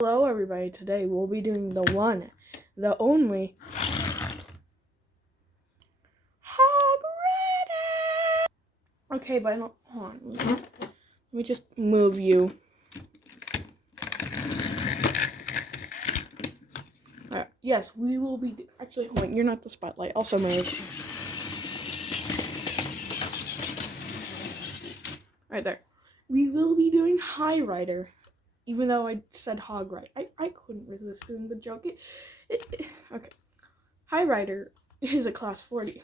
Hello everybody, today we'll be doing the one, the only Hogwarts. Okay, but hold on, let me just move you. Alright, yes, we will be, actually, hold on, you're not the spotlight, also move. Right there. We will be doing High Rider. Even though I said Hog Rider, I couldn't resist doing the joke. Okay. High Rider is a class 40.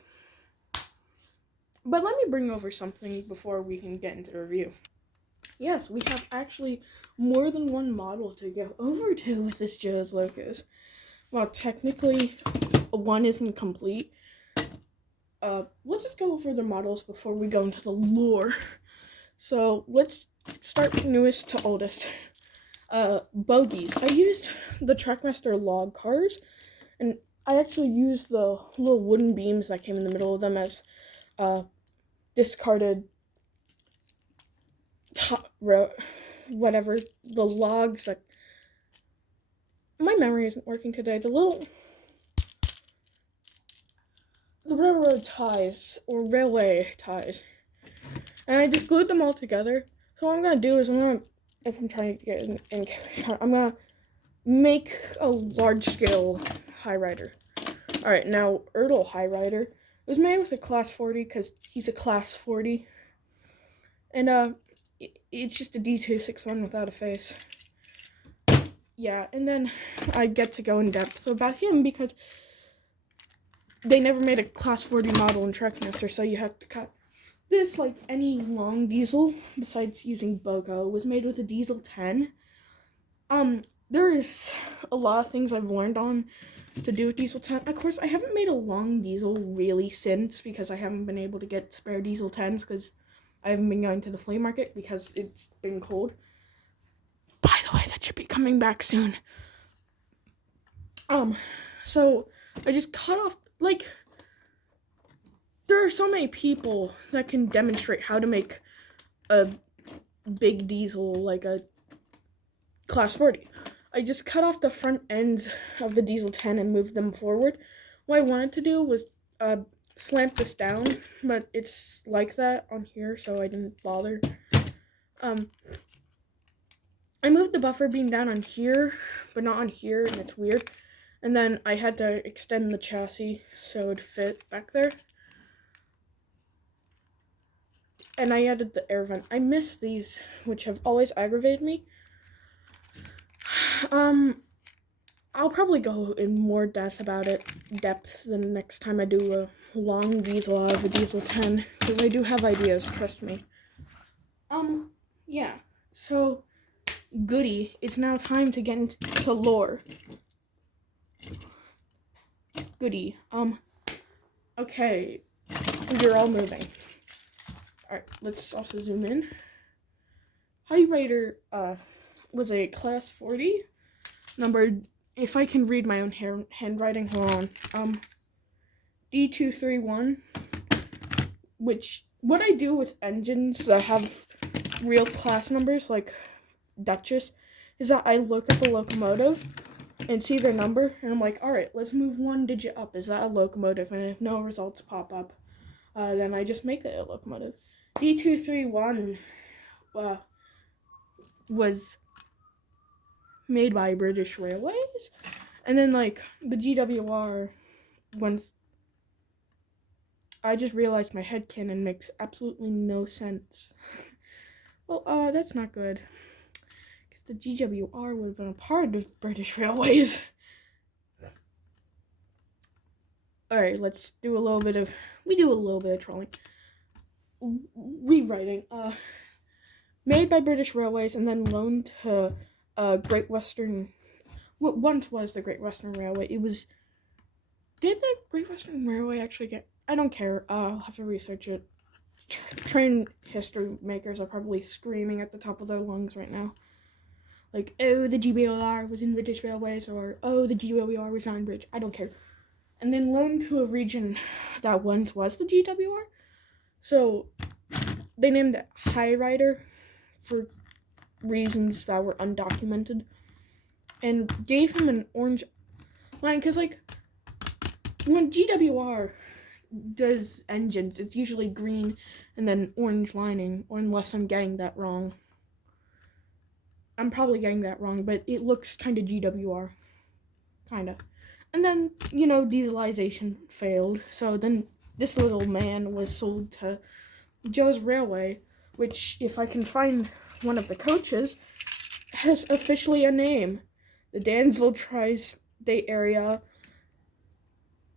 But let me bring over something before we can get into the review. Yes, we have actually more than one model to go over to with this Joe's Locos. Well, technically, one isn't complete. Let's just go over the models before we go into the lore. So, let's start newest to oldest. Bogies. I used the Trackmaster log cars, and I actually used the little wooden beams that came in the middle of them as discarded whatever, the logs. Like, my memory isn't working today. The railroad ties, or railway ties. And I just glued them all together. So what I'm going to do is if I'm trying to get in I'm going to make a large-scale High Rider. Alright, now, Ertl High Rider. It was made with a class 40 because he's a class 40. And, it's just a D261 without a face. Yeah, and then I get to go in depth about him because they never made a class 40 model in Trackmaster, so you have to cut. This, like any long diesel, besides using Bogo, was made with a diesel 10. There is a lot of things I've learned on to do with diesel 10. Of course, I haven't made a long diesel really since because I haven't been able to get spare diesel 10s because I haven't been going to the flea market because it's been cold. By the way, that should be coming back soon. So I just cut off, like, there are so many people that can demonstrate how to make a big diesel, like a class 40. I just cut off the front ends of the diesel 10 and moved them forward. What I wanted to do was slant this down, but it's like that on here, so I didn't bother. I moved the buffer beam down on here, but not on here, and it's weird. And then I had to extend the chassis so it would fit back there. And I added the air vent. I miss these, which have always aggravated me. I'll probably go in more depth the next time I do a long diesel out of a diesel 10, because I do have ideas, trust me. Yeah, so, goody, it's now time to get into lore. Goody, okay, you're all moving. Alright, let's also zoom in. High Rider, was a class 40, numbered, if I can read my own handwriting, hold on, D231, which, what I do with engines that have real class numbers, like Duchess, is that I look at the locomotive and see their number, and I'm like, alright, let's move one digit up, is that a locomotive? And if no results pop up, then I just make that a locomotive. D231, was made by British Railways, and then like the GWR, once I just realized my headcanon makes absolutely no sense. Well, that's not good, because the GWR would have been a part of British Railways. Alright, let's do a little bit of trolling. Rewriting, made by British Railways and then loaned to Great Western, what once was the Great Western Railway. Did the Great Western Railway actually get, I don't care, I'll have to research it. Train history makers are probably screaming at the top of their lungs right now. Like, oh, the GBOR was in British Railways, or, oh, the GBOR was not in British, I don't care. And then loaned to a region that once was the GWR. So, they named it High Rider for reasons that were undocumented. and gave him an orange line because, like, when GWR does engines, it's usually green and then orange lining, or unless I'm getting that wrong. I'm probably getting that wrong, but it looks kind of GWR. Kind of. And then, dieselization failed. So then this little man was sold to Joe's Railway, which, if I can find one of the coaches, has officially a name. The Dansville Tri-State Area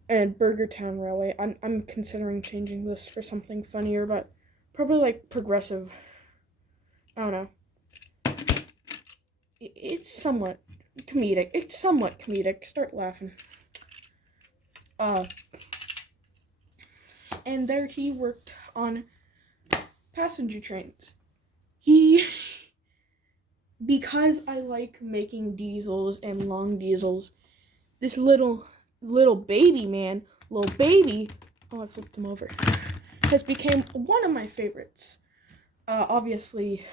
and Burgertown Railway. I'm considering changing this for something funnier, but probably like progressive. I don't know. It's somewhat comedic. Start laughing. And there he worked on passenger trains. Because I like making diesels and long diesels, this little baby, oh, I flipped him over, has become one of my favorites. Obviously,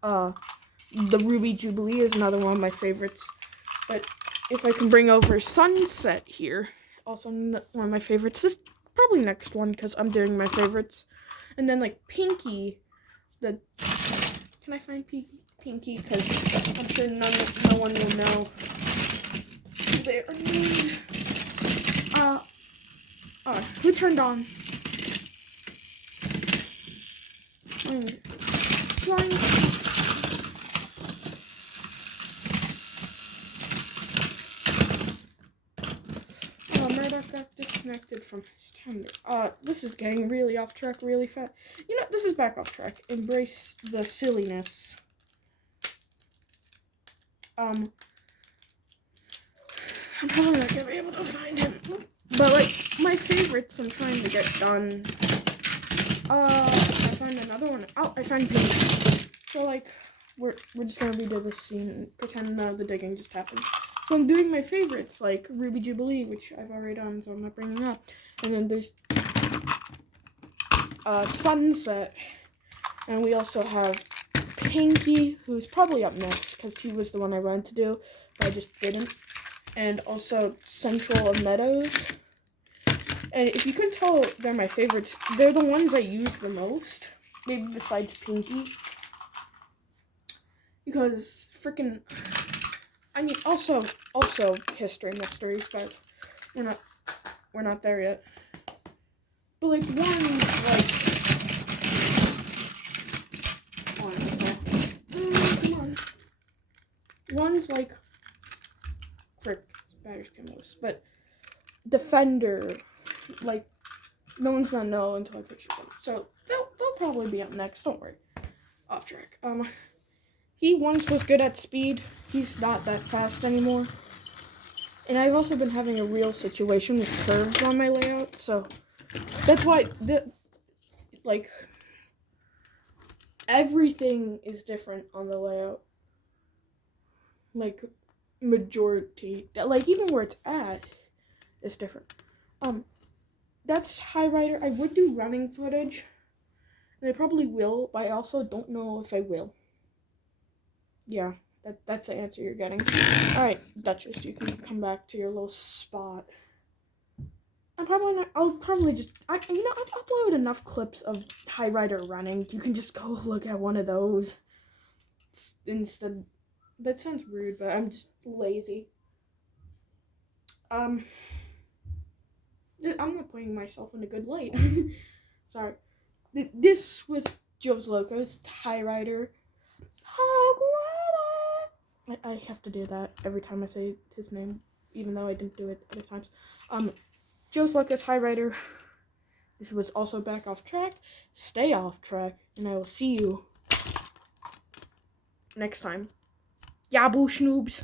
the Ruby Jubilee is another one of my favorites, but if I can bring over Sunset here, also one of my favorites. This is probably next one because I'm doing my favorites. And then like Pinky, can I find Pinky? Because I'm sure no one will know their name. Who turned on? Slime. Murdoch got disconnected from his tender. This is getting really off track really fast. This is back off track. Embrace the silliness. I'm probably not gonna be able to find him. But like my favorites I'm trying to get done. I found another one. Oh, I found Pink. So like we're just gonna redo this scene and pretend the digging just happened. So I'm doing my favorites, like Ruby Jubilee, which I've already done, so I'm not bringing it up. And then there's Sunset. And we also have Pinky, who's probably up next, because he was the one I wanted to do, but I just didn't. And also Central of Meadows. And if you can tell, they're my favorites. They're the ones I use the most, maybe besides Pinky. Because freaking... also history mysteries, but we're not there yet. But like one's like frick, batteries came loose, but Defender, like no one's gonna know until I picture them. So they'll probably be up next. Don't worry. Off track. He once was good at speed. He's not that fast anymore. And I've also been having a real situation with curves on my layout, so that's why everything is different on the layout. Like majority, like even where it's at is different. That's High Rider. I would do running footage. And I probably will, but I also don't know if I will. Yeah, that's the answer you're getting. Alright, Duchess, you can come back to your little spot. I'll probably just, I've uploaded enough clips of High Rider running. You can just go look at one of those. Instead, that sounds rude, but I'm just lazy. I'm not putting myself in a good light. Sorry. This was Joe's Locos, High Rider. I have to do that every time I say his name, even though I didn't do it other times. Joe's Locos, High Rider. This was also back off track. Stay off track, and I will see you next time. Yaboo schnoobs.